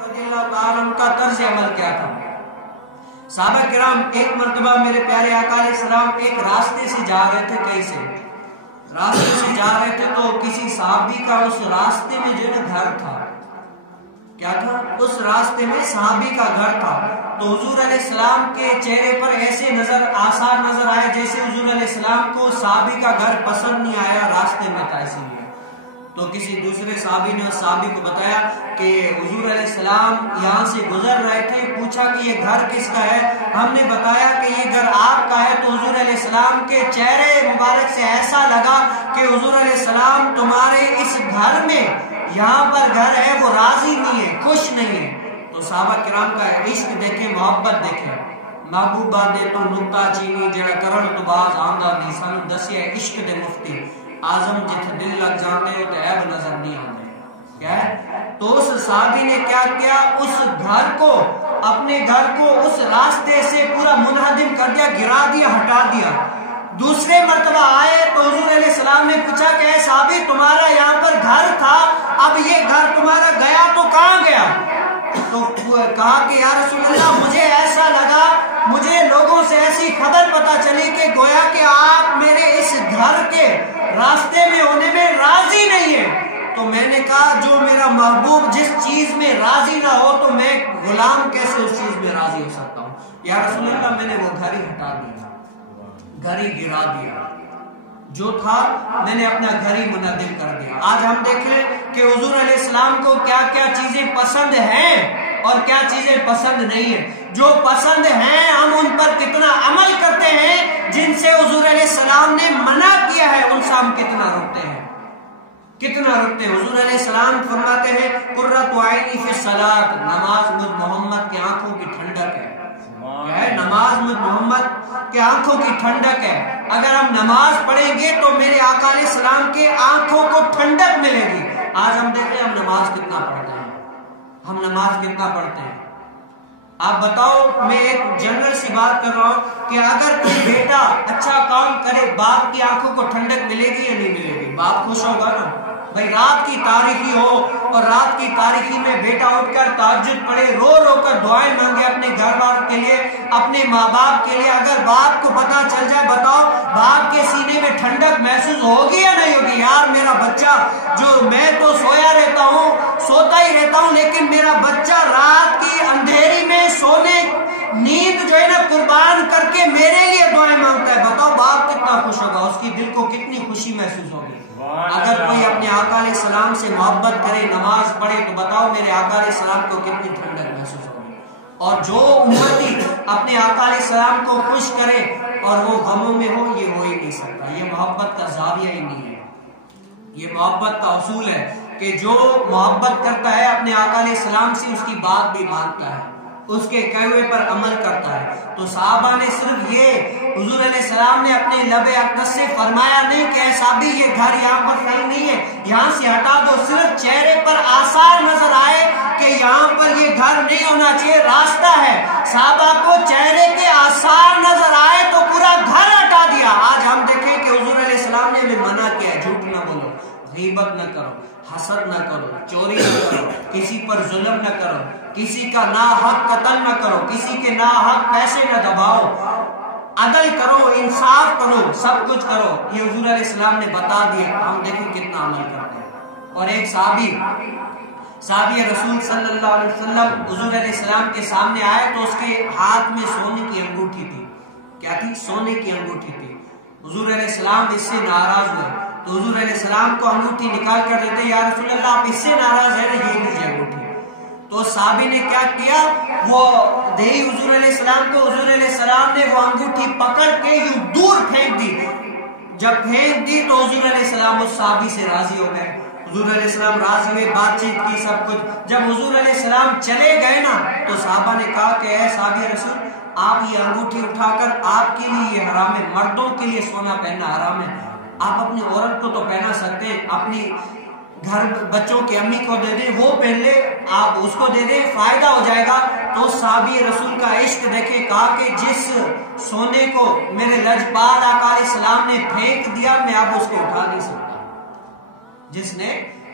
رضی اللہ تعالیٰ عنہ کا طرز عمل کیا تھا. صحابہ کرام ایک مرتبہ میرے پیارے آقا علیہ السلام ایک راستے سے جا رہے تھے, کہیں سے راستے سے جا رہے تھے, تو کسی صحابی کا اس راستے میں جو ہے گھر تھا. کیا تھا؟ اس راستے میں صحابی کا گھر تھا. تو حضور علیہ السلام کے چہرے پر ایسے آثار نظر آئے جیسے حضور علیہ السلام کو صحابی کا گھر پسند نہیں آیا, راستے میں تھا اسی لیے. تو کسی دوسرے صحابی نے اس صحابی کو بتایا کہ حضور علیہ السلام یہاں سے گزر رہے تھے, پوچھا کہ یہ گھر کس کا ہے؟ ہم نے بتایا کہ یہ گھر آپ کا ہے. تو حضور علیہ السلام کے چہرے مبارک سے ایسا لگا کہ حضور علیہ السلام تمہارے اس گھر میں, یہاں پر گھر ہے, وہ راضی نہیں ہے, خوش نہیں ہے. تو صحابہ کرام کا عشق دیکھیں, محبت دیکھیں. محبوبہ دے تو نکتا چینی جڑا کرن تو باز آمدہ نہیں, سانو دسیا عشق دے مفتی آزم جتھ دل لگ جاندے ہو تو عیب نظر نہیں آندے. کیا ہے؟ تو اس صحابی نے کیا کیا, اس گھر کو, اپنے گھر کو اس راستے سے پورا منہدم کر دیا, گرا دیا, ہٹا دیا. دوسرے مرتبہ آئے تو حضور علیہ السلام نے پوچھا کہ اے صحابی تمہارا یہاں پر گھر تھا, اب یہ گھر تمہارا گیا تو کہاں گیا؟ تو کہا کہ یا رسول اللہ مجھے ایسا لگا, مجھے لوگوں سے ایسی خبر پتا چلی کہ گویا کہ آپ میرے اس گھر کے راستے میں ہونے میں راضی نہیں ہیں. تو میں نے کہا جو میرا محبوب جس چیز میں راضی نہ ہو تو میں غلام کیسے اس چیز میں راضی ہو سکتا ہوں؟ یا رسول اللہ میں نے وہ گھر ہی ہٹا دیا, گھر ہی گرا دیا, جو تھا میں نے اپنا گھر ہی منہدم کر دیا. آج ہم دیکھیں کہ حضور علیہ السلام کو کیا کیا چیزیں پسند ہیں اور کیا چیزیں پسند نہیں ہیں. جو پسند ہیں ہم ان پر کتنا عمل کرتے ہیں, جن سے حضور علیہ السلام نے منع کیا ہے ان سے ہم کتنا رکتے ہیں, کتنا رکتے ہیں. حضور علیہ السلام فرماتے ہیں قرۃ عینی فی الصلاۃ, نماز مجھ محمد کی آنکھوں کی ٹھنڈک ہے. نماز مجھ محمد کے آنکھوں کی ٹھنڈک ہے. اگر ہم نماز پڑھیں گے تو میرے آقا علیہ السلام کے آنکھوں کو ٹھنڈک ملے گی. آج ہم دیکھیں ہم نماز کتنا پڑھتے ہیں, ہم نماز کتنا پڑھتے ہیں. آپ بتاؤ, میں ایک جنرل سی بات کر رہا ہوں کہ اگر کوئی بیٹا اچھا کام کرے باپ کی آنکھوں کو ٹھنڈک ملے گی یا نہیں ملے گی؟ باپ خوش ہوگا نا. بھائی رات کی تاریخی ہو اور رات کی تاریخی میں بیٹا اٹھ کر تہجد پڑھے, رو رو کر دعائیں مانگے اپنے گھر والوں کے لیے, اپنے ماں باپ کے لیے, اگر باپ کو پتا چل جائے, بتاؤ باپ کے سینے میں ٹھنڈک محسوس ہوگی یا نہیں ہوگی؟ یار میرا بچہ, جو میں تو سویا رہتا ہوں, سوتا ہی رہتا ہوں, لیکن میرا بچہ رات کی اندھیری میں سونے نیند جو ہے نا قربان کر کے میرے لیے دعائیں مانگتا ہے. بتاؤ باپ کتنا خوش ہوگا, اس کی دل کو کتنی خوشی محسوس ہوگی. اگر کوئی اپنے آقا علیہ السلام سے محبت کرے, نماز پڑھے, تو بتاؤ میرے آقا علیہ السلام کو کتنی ٹھنڈک محسوس ہوگی. اور جو امتی اپنے آقا علیہ السلام کو خوش کرے اور وہ غموں میں ہو, یہ ہو ہی نہیں سکتا. یہ محبت کا زاویہ ہی نہیں ہے, یہ محبت کا اصول ہے کہ جو محبت کرتا ہے اپنے آقا علیہ السلام سے, اس کی بات بھی مانتا ہے, اس کے کہے ہوئے پر عمل کرتا ہے. تو صحابہ نے صرف یہ, حضور علیہ السلام نے اپنے لب اقدس سے فرمایا نہیں کہ اے صحابی یہ گھر یہاں پر صحیح نہیں ہے, یہاں سے ہٹا دو. صرف چہرے پر آثار نظر آئے کہ یہاں پر یہ گھر نہیں ہونا چاہیے, راستہ ہے. صحابہ کو چہرے کے آثار نظر آئے تو پورا گھر ہٹا دیا. آج ہم دیکھیں کہ حضور علیہ السلام نے ہمیں منع کیا ہے, جھوٹ نہ بولو, غیبت نہ کرو, حسد نہ کرو, چوری نہ کرو, کسی پر ظلم نہ کرو, کسی کا ناحق قتل نہ کرو, کسی کے ناحق پیسے نہ دباؤ, عدل کرو, انصاف کرو, سب کچھ کرو. یہ حضور علیہ السلام نے بتا دیا, ہم دیکھیں کتنا عمل کرتے ہیں. اور ایک صحابی رسول صلی اللہ علیہ وسلم حضور علیہ السلام کے سامنے آئے تو اس کے ہاتھ میں سونے کی انگوٹھی تھی. کیا تھی؟ سونے کی انگوٹھی تھی. حضور علیہ السلام اس سے ناراض ہوئے تو حضور علیہ السلام کو انگوٹھی نکال کر دیتے, یا رسول اللہ آپ اس سے ناراض ہیں, یہ لیجیے انگوٹھی. تو صحابی نے کیا کیا, وہ دہی حضور علیہ السلام کو, حضور علیہ السلام نے وہ انگوٹھی پکڑ کے یوں دور پھینک دی. جب پھینک دی تو حضور علیہ السلام اس صحابی سے راضی ہو گئے. حضور علیہ السلام راضی ہوئے, بات چیت کی, سب کچھ. جب حضور علیہ السلام چلے گئے نا تو صحابہ نے کہا کہ اے صحابی رسول, آپ یہ انگوٹھی اٹھا کر, آپ کے لیے یہ حرام ہے, مردوں کے لیے سونا پہننا حرام ہے. آپ اپنی عورت کو تو پہنا سکتے ہیں, اپنی گھر بچوں کی امی کو دے دیں, وہ پہن لے, آپ اس کو دے دیں, فائدہ ہو جائے گا. تو صحابی رسول کا عشق دیکھے, کہا کہ جس سونے کو میرے لجپال آقا علیہ السلام نے پھینک دیا, میں اب اس کو اٹھا نہیں سکتا. جس نے